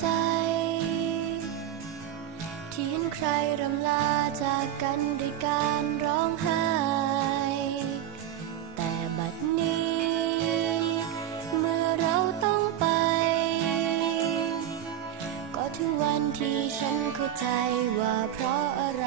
ใจ ที่เห็นใครรำลาจากกันด้วยการร้องไห้ แต่บัดนี้ เมื่อเราต้องไป ก็ถึงวันที่ฉันเข้าใจว่าเพราะอะไร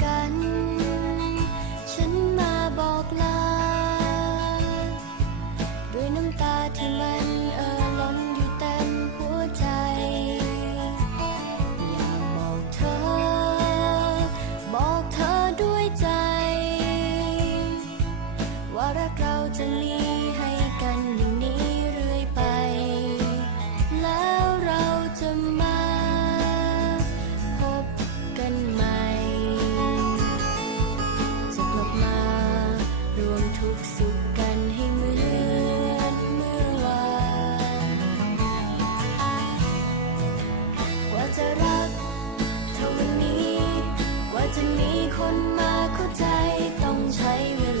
รักเราจะมีให้กันอย่างนี้เรื่อยไป แล้วเราจะมาพบกันใหม่ จะกลับมารวมทุกข์สุขกันให้เหมือนเมื่อวานกว่าจะรักเท่าวันนี้ กว่าจะมีคนมาเข้าใจต้องใช้เวลา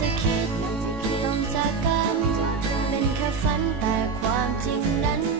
จะคิดต้องจากกัน เป็นแค่ฝันแต่ความจริงนั้น